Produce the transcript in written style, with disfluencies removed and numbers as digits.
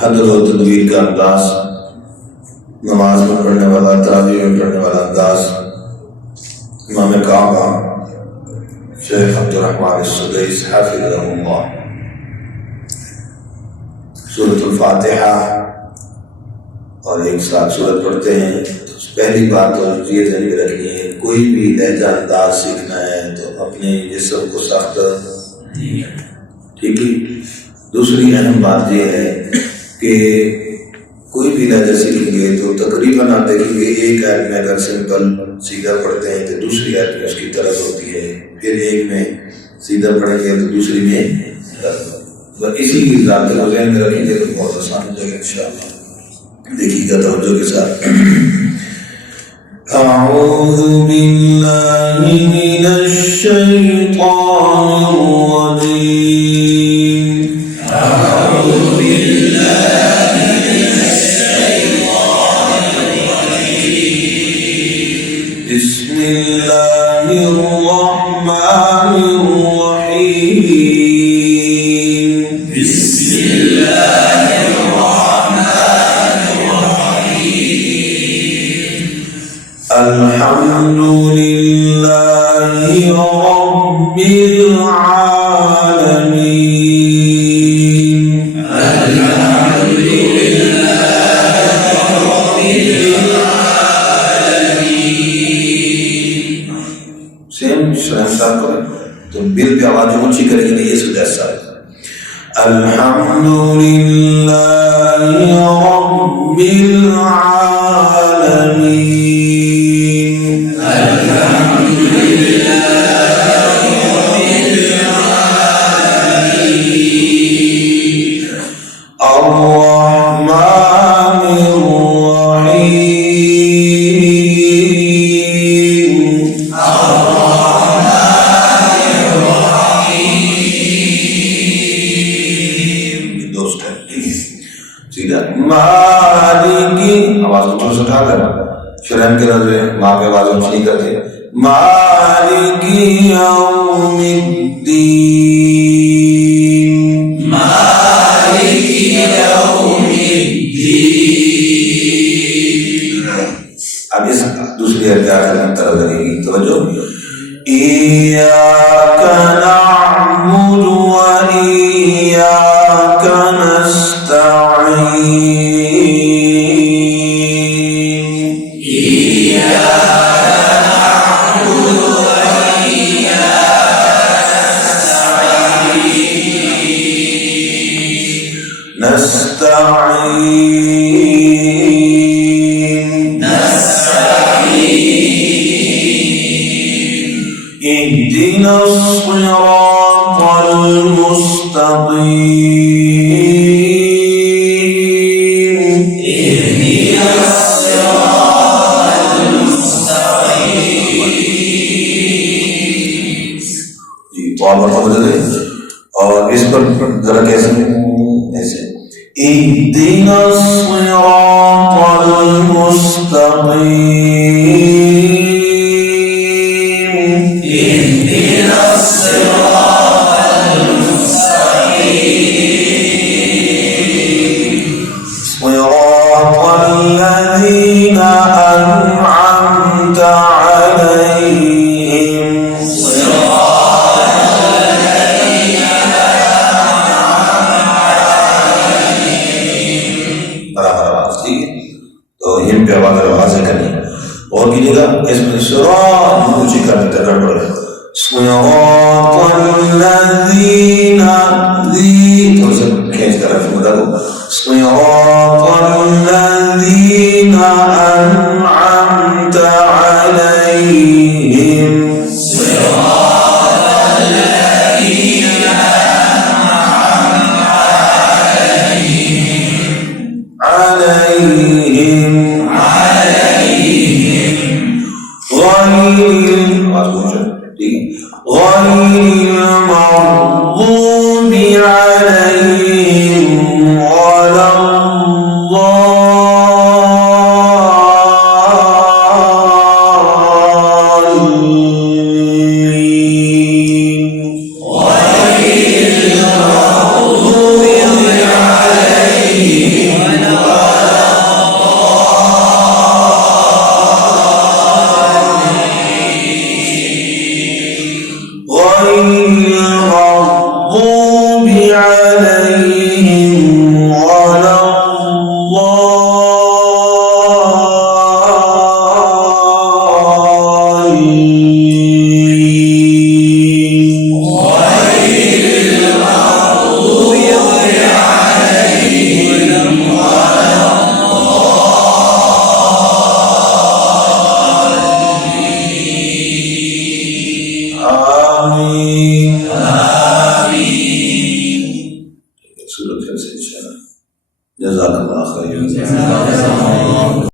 हद और तदबीर का अंदाज, नमाज में पढ़ने वाला, तरावीह में पढ़ने वाला अंदाज इमाम काबा शेख अब्दुर्रहमान सुदैस हाफिज़हुल्लाह सूरतुल फातिहा और एक साथ सूरत पढ़ते हैं। तो पहली बात तो ये ध्यान में रखनी है, कोई भी लहजा अंदाज सीखना है तो अपने जिस्म को सख्त नहीं है, ठीक है। दूसरी अहम बात यह है कि कोई भी लहजा सीखेंगे तो तकरीबन आप देखेंगे एक आयत में अगर सिंपल सीधा पढ़ते हैं तो दूसरी आयत में उसकी तरफ होती है, फिर एक में सीधा पढ़ेंगे तो दूसरी में तरफ। इसी बात को ज़हन में रखेंगे तो बहुत आसान हो जाएगा इंशाअल्लाह। देखिएगा तवज्जो के साथ। अऊज़ु बिल्लाहि मिनश शैतानिर रजीम। अऊज़ु बिल्लाहि मिनश शैतानिर रजीम। बिस्मिल्लाहिर रहमानिर रहीम। बिस्मिल्लाहिर अल्हम्दुलिल्लाहि रब्बिल आलमीन। अल्हम्दुलिल्लाहि रब्बिल आलमीन। सेम साथ करें तो बिल पे आवाज ऊंची करेंगे नहीं, ये सुधा साथ। अल्हम्दुलिल्लाहि रब्बिल आलमीन। मालिकी आवाज को थोड़ा सा उठाकर शरम के नजरे माँ के आवाज ऊंची नहीं करते। मालिकी यौमिद्दीन। मालिकी यौमिद्दीन। अब इस दूसरी अध्याय की तरफ लगेगी तवज्जो। इय्याका नअबुदु व इय्याका नस्तईन। اهدنا الصراط المستقيم. اهدنا الصراط المستقيم. जी तो आप बता दें और इस पर जरा कैसे ऐसे اهدنا الصراط المستقيم. الذين أنعمت عليهم. तो हिम पे आवाज करनी और कीजिएगा इसमें सिरात ऊंची करने तक गड़बड़ है। सिरातल्लज़ीन दी तो सब खींच कर रखें मतलब सिरातल्लज़ीन अनअमत अलैहिम। सिरातल्लज़ीन अनअमत अलैहिम غير المغضوب عليهم ولا الضالين. غير المغضوب الضالين